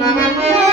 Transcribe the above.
Thank mm -hmm.